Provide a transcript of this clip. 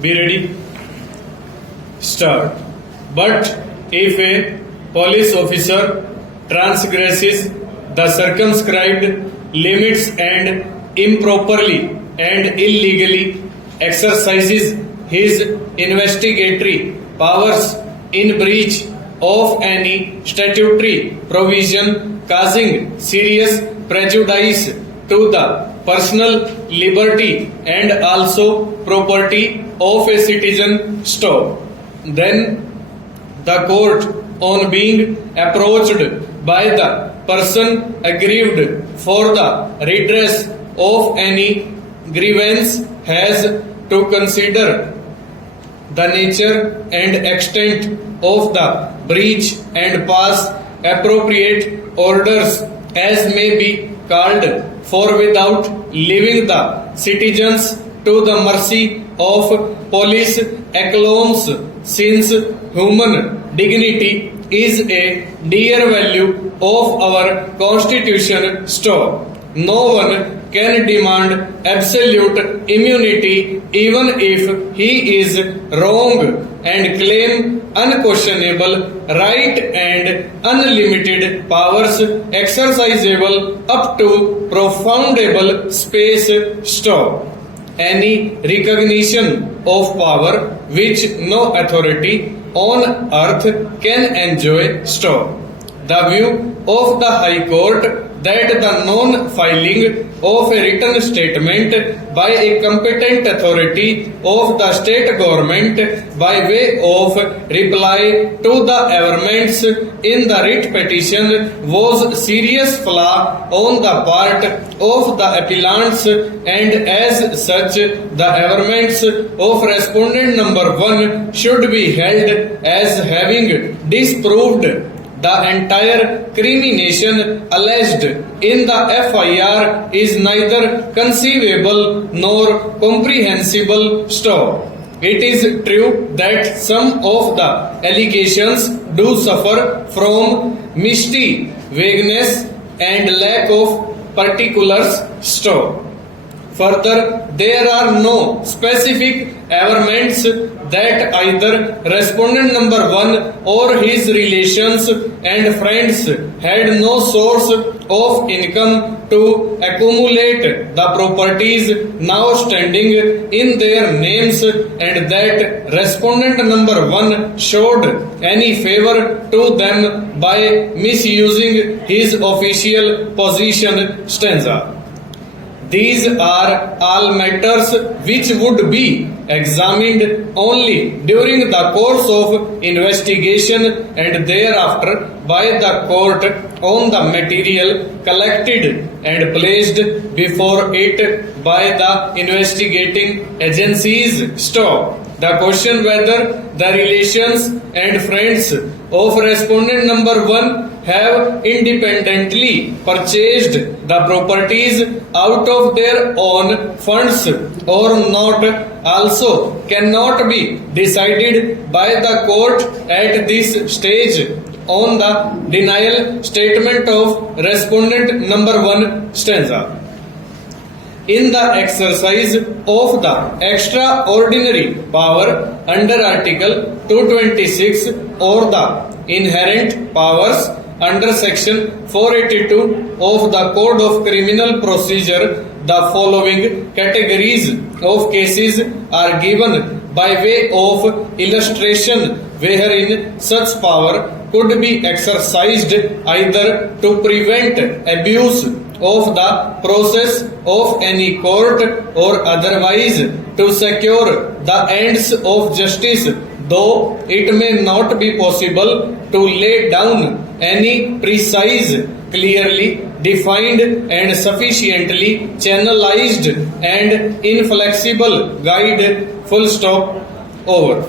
Be ready. Start. But if a police officer transgresses the circumscribed limits and improperly and illegally exercises his investigatory powers in breach of any statutory provision causing serious prejudice to the personal liberty and also property of a citizen, stop. Then the court, on being approached by the person aggrieved for the redress of any grievance, has to consider the nature and extent of the breach and pass appropriate orders as may be called for without leaving the citizens to the mercy of police alone, since human dignity is a dear value of our constitution. Stop. No one can demand absolute immunity even if he is wrong and claim unquestionable right and unlimited powers exercisable up to profoundable space. Stop. Any recognition of power which no authority on earth can enjoy. Stop. The view of the High Court that the non-filing of a written statement by a competent authority of the state government by way of reply to the averments in the writ petition was serious flaw on the part of the appellants, and as such the averments of respondent number 1 should be held as having disproved the entire crimination alleged in the FIR is neither conceivable nor comprehensible. Stop. It is true that some of the allegations do suffer from misty vagueness and lack of particulars. Stop. Further, there are no specific averments that either respondent number 1 or his relations and friends had no source of income to accumulate the properties now standing in their names, and that respondent number 1 showed any favor to them by misusing his official position. Stanza. These are all matters which would be examined only during the course of investigation and thereafter by the court on the material collected and placed before it by the investigating agencies. Stop. The question whether the relations and friends of respondent number 1 have independently purchased the properties out of their own funds or not also cannot be decided by the court at this stage on the denial statement of respondent number 1. Stanza. In the exercise of the extraordinary power under Article 226 or the inherent powers under Section 482 of the Code of Criminal Procedure, the following categories of cases are given by way of illustration wherein such power could be exercised either to prevent abuse of the process of any court or otherwise to secure the ends of justice, though it may not be possible to lay down any precise, clearly defined and sufficiently channelized and inflexible guide. Full stop. Over.